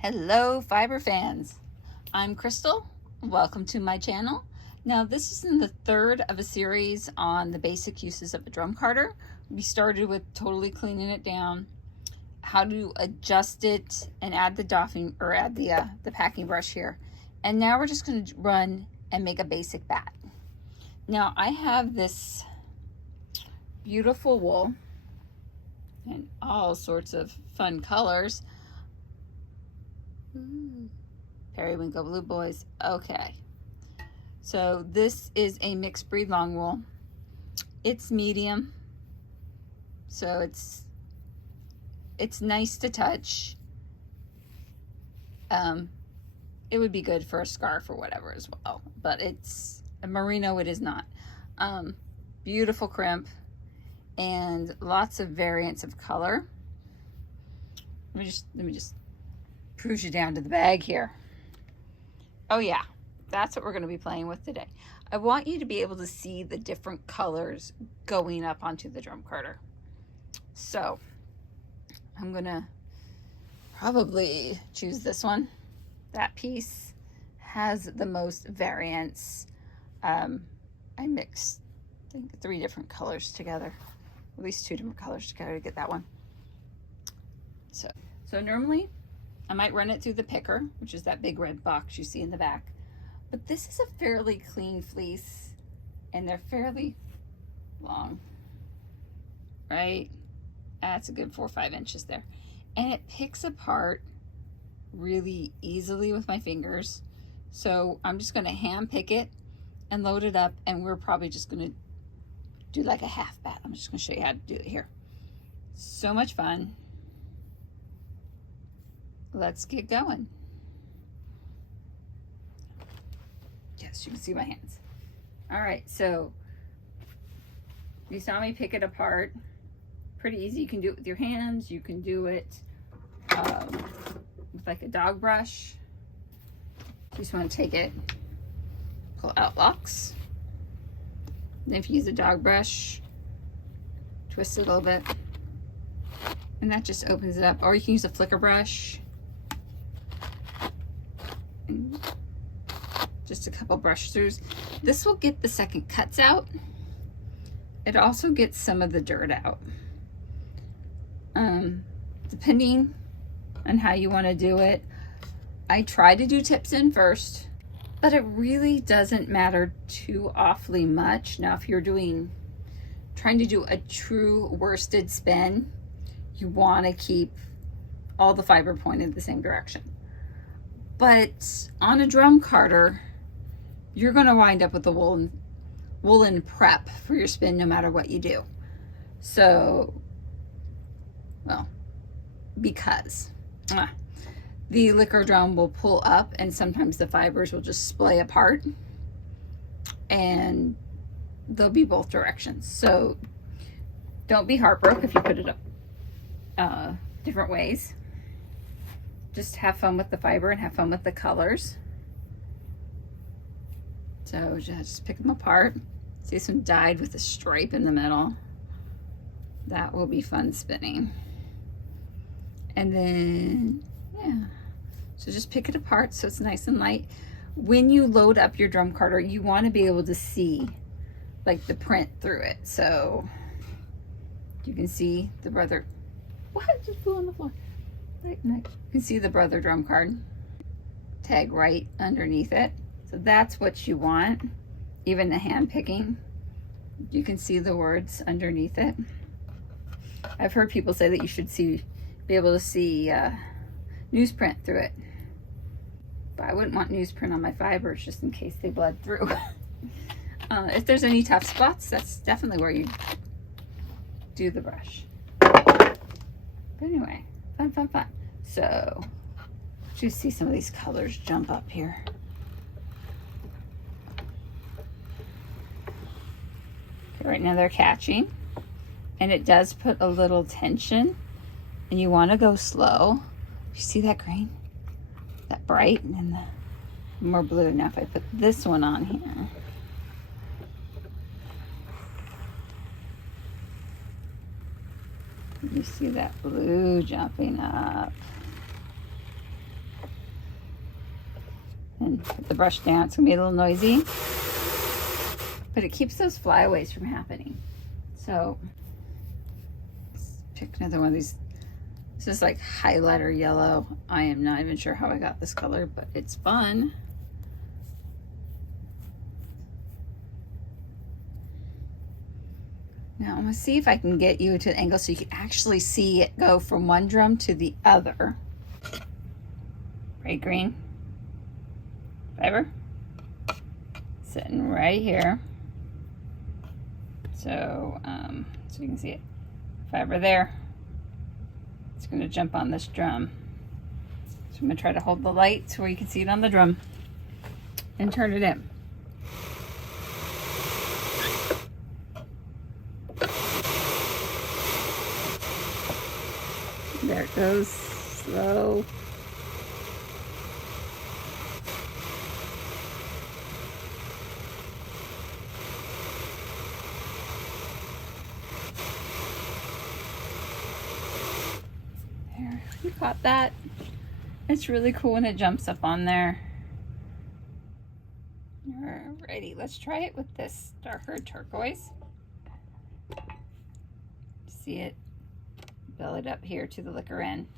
Hello fiber fans, I'm Crystal. Welcome to my channel. Now this is in the third of a series on the basic uses of a drum carder. We started with totally cleaning it down, how to adjust it and add the doffing or add the packing brush here. And now we're just going to run and make a basic batt. Now I have this beautiful wool and all sorts of fun colors. Periwinkle blue boys. Okay, so this is a mixed breed long wool. It's medium, so it's nice to touch. It would be good for a scarf or whatever as well, but it's a merino. It is not. Beautiful crimp and lots of variants of color. Let me just cruise you down to the bag here. Oh yeah, that's what we're going to be playing with today. I want you to be able to see the different colors going up onto the drum carder. So I'm going to probably choose this one. That piece has the most variants. I mixed, I think, 3 different colors together, at least 2 different colors together to get that one. So normally I might run it through the picker, which is that big red box you see in the back. But this is a fairly clean fleece, and they're fairly long, right? That's a good 4 or 5 inches there. And it picks apart really easily with my fingers. So I'm just gonna hand pick it and load it up, and we're probably just gonna do like a half batt. I'm just gonna show you how to do it here. So much fun. Let's get going. Yes, you can see my hands. All right, so you saw me pick it apart. Pretty easy. You can do it with your hands. You can do it with like a dog brush. You just want to take it, pull out locks. And if you use a dog brush, twist it a little bit. And that just opens it up. Or you can use a flicker brush. Just a couple brush throughs. This will get the second cuts out. It also gets some of the dirt out. Depending on how you want to do it. I try to do tips in first, but it really doesn't matter too awfully much. Now, if you're trying to do a true worsted spin, you want to keep all the fiber pointed the same direction. But on a drum carder, you're going to wind up with a woolen prep for your spin no matter what you do. So, well, because the liquor drum will pull up and sometimes the fibers will just splay apart, and they'll be both directions. So don't be heartbroken if you put it up different ways. Just have fun with the fiber and have fun with the colors. So just pick them apart. See, this one dyed with a stripe in the middle. That will be fun spinning. And then, yeah. So just pick it apart so it's nice and light. When you load up your drum carder, you want to be able to see like the print through it. So you can see the brother. What just flew on the floor? You can see the brother drum card tag right underneath it. So that's what you want. Even the hand picking, you can see the words underneath it. I've heard people say that you should be able to see newsprint through it. But I wouldn't want newsprint on my fibers just in case they bled through. If there's any tough spots, that's definitely where you do the brush. But anyway, fun. So, you see some of these colors jump up here. Okay, right now they're catching, and it does put a little tension, and you want to go slow. You see that green? That bright, and then the more blue. Now if I put this one on here, you see that blue jumping up. and put the brush down. It's gonna be a little noisy, but it keeps those flyaways from happening. So let's pick another one of these. This is like highlighter yellow. I am not even sure how I got this color, but it's fun. Now I'm gonna see if I can get you to an angle so you can actually see it go from one drum to the other. Bright green fiber sitting right here. So, so you can see it. Fiber there. It's going to jump on this drum. So I'm going to try to hold the light so where you can see it on the drum and turn it in. There it goes. Slow. You caught that? It's really cool when it jumps up on there. Alrighty, let's try it with this darker turquoise. See it build up here to the liquor end.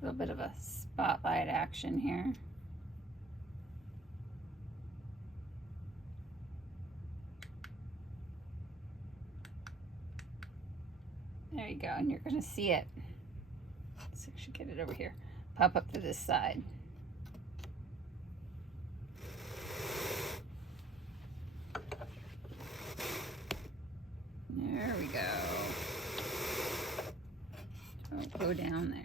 A little bit of a spotlight action here. There you go, and you're going to see it. Let's actually get it over here. Pop up to this side. There we go. Don't go down there.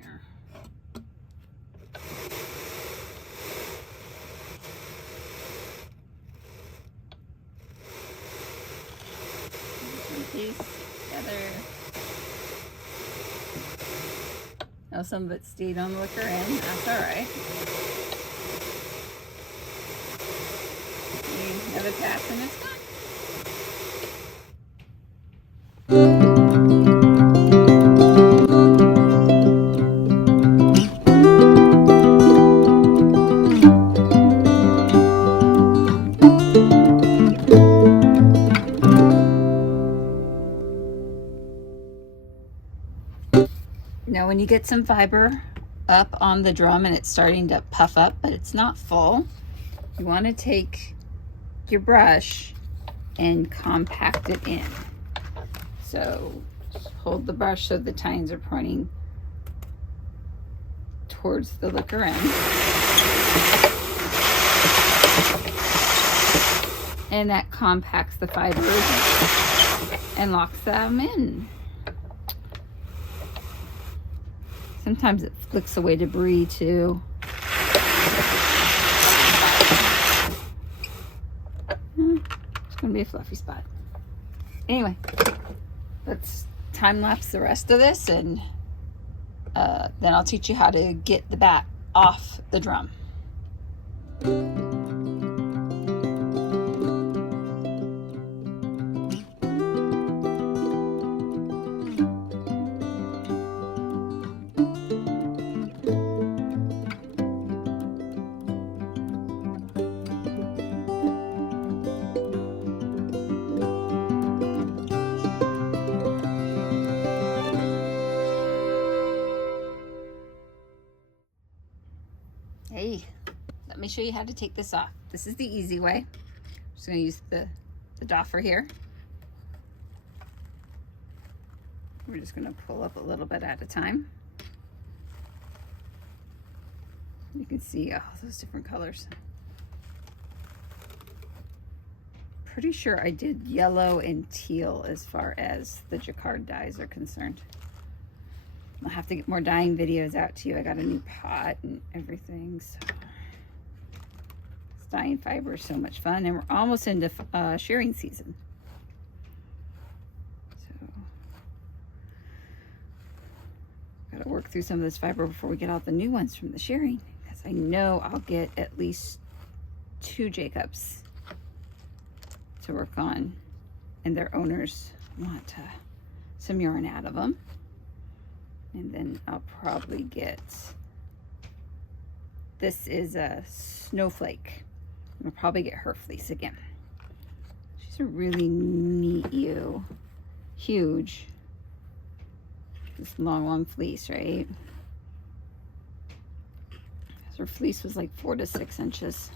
Piece together. Now some of it stayed on the liquor end. That's all right. Another pass and it's gone. Now when you get some fiber up on the drum and it's starting to puff up, but it's not full, you want to take your brush and compact it in. So just hold the brush so the tines are pointing towards the liquor end. And that compacts the fibers and locks them in. Sometimes it flicks away debris too. It's gonna be a fluffy spot. Anyway, let's time lapse the rest of this, and then I'll teach you how to get the bat off the drum. Hey, let me show you how to take this off. This is the easy way. I'm just going to use the doffer here. We're just going to pull up a little bit at a time. You can see all those different colors. Pretty sure I did yellow and teal as far as the Jacquard dyes are concerned. I'll have to get more dyeing videos out to you. I got a new pot and everything, so this dyeing fiber is so much fun, and we're almost into shearing season. So gotta work through some of this fiber before we get all the new ones from the shearing, because I know I'll get at least 2 Jacobs to work on, and their owners want some yarn out of them. And then I'll probably get This is a Snowflake. I'll probably get her fleece again. She's a really neat ewe. Huge. This long fleece, right? Her fleece was like 4 to 6 inches.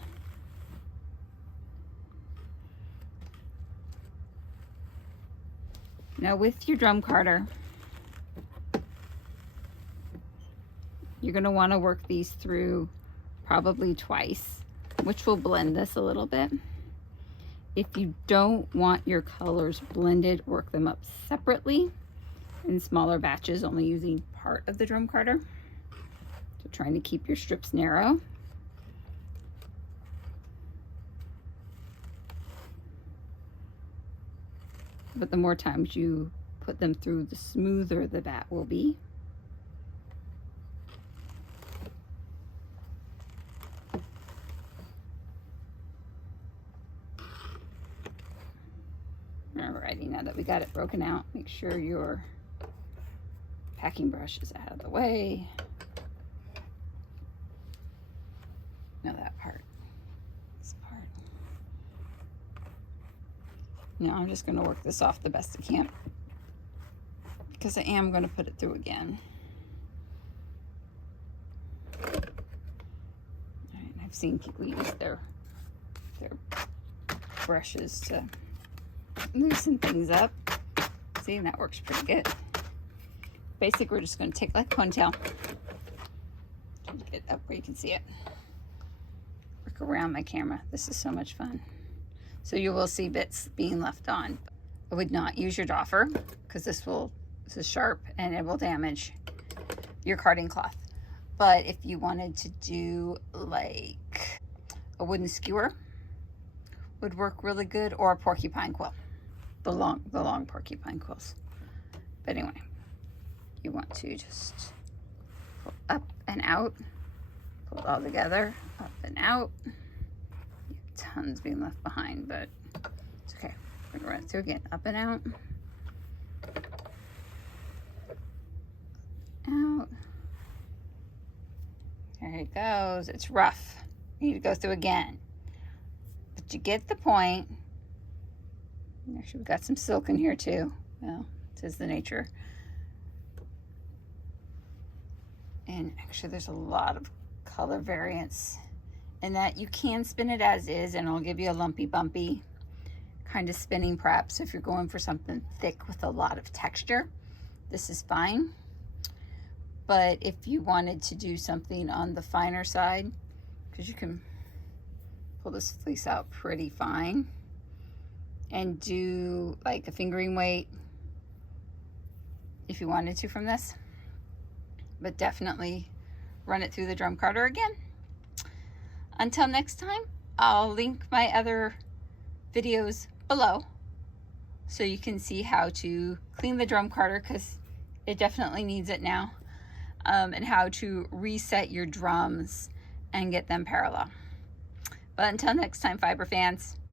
Now with your drum carder, you're going to want to work these through probably twice, which will blend this a little bit. If you don't want your colors blended, work them up separately in smaller batches, only using part of the drum carder. So trying to keep your strips narrow. But the more times you put them through, the smoother the batt will be. Alrighty, now that we got it broken out, make sure your packing brush is out of the way. No, that part. This part. Now I'm just going to work this off the best I can, because I am going to put it through again. Alright, I've seen people use their brushes to loosen things up. See, that works pretty good. Basically, we're just going to take like a ponytail. Get it up where you can see it. Work around my camera. This is so much fun. So you will see bits being left on. I would not use your doffer, because this is sharp and it will damage your carding cloth. But if you wanted to do like a wooden skewer, would work really good, or a porcupine quill. The long porcupine quills. But anyway, you want to just pull up and out, pull it all together, up and out. Tons being left behind, but it's okay. We're gonna run it through again, up and out, out. There it goes. It's rough. You need to go through again, but you get the point. Actually, we've got some silk in here too. Well, it is the nature. And actually, there's a lot of color variance in that. You can spin it as is, and it'll give you a lumpy, bumpy kind of spinning prep. So if you're going for something thick with a lot of texture, this is fine. But if you wanted to do something on the finer side, because you can pull this fleece out pretty fine and do like a fingering weight if you wanted to from this, but definitely run it through the drum carder again. Until next time, I'll link my other videos below so you can see how to clean the drum carder, because it definitely needs it now, and how to reset your drums and get them parallel. But until next time, fiber fans.